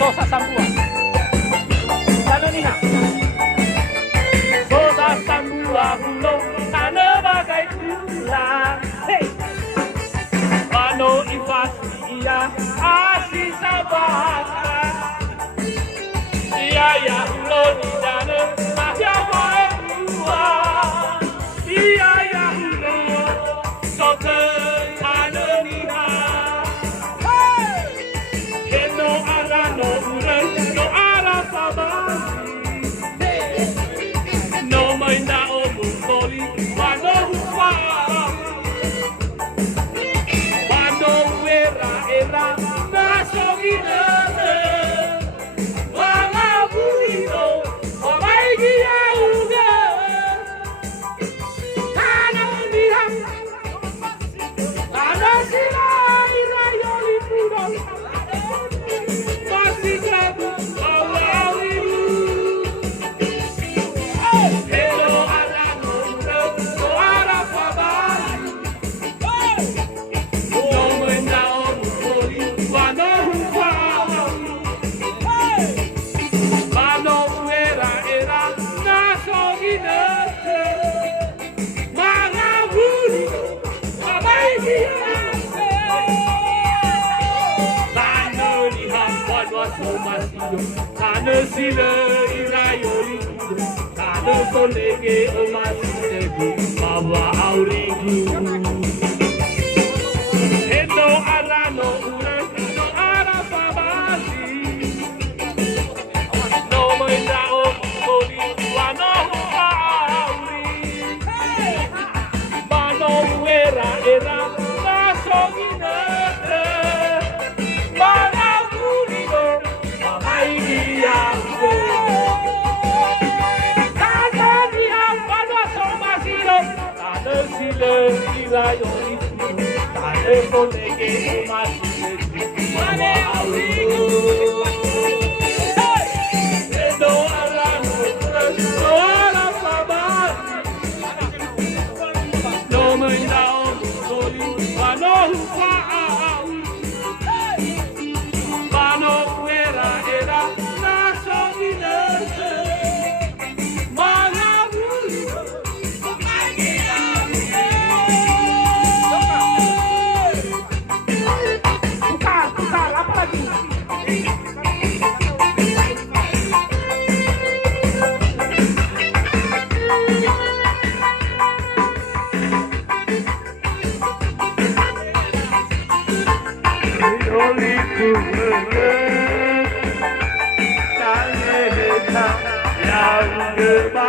Sosa Sambuan. Sana niha. Sosa Sambuan gulong sana bagai tulang. Hey. Pano ifasiya asi sabaka. Iya ya ulon dana mahya wae dua. Iya ya ulon sosa sana niha. No ara sabasi no mainda o mukoli wano huwa wano era na sogina wala burino o maigi ya uga kana mira ana sila ira yoli puro Tane sile irayoli, tane solege omasile bawa aurigu. Endo arano uran, no arababasi. No mainda o mukoli, wano auri. Mano era na soginete. Goodbye.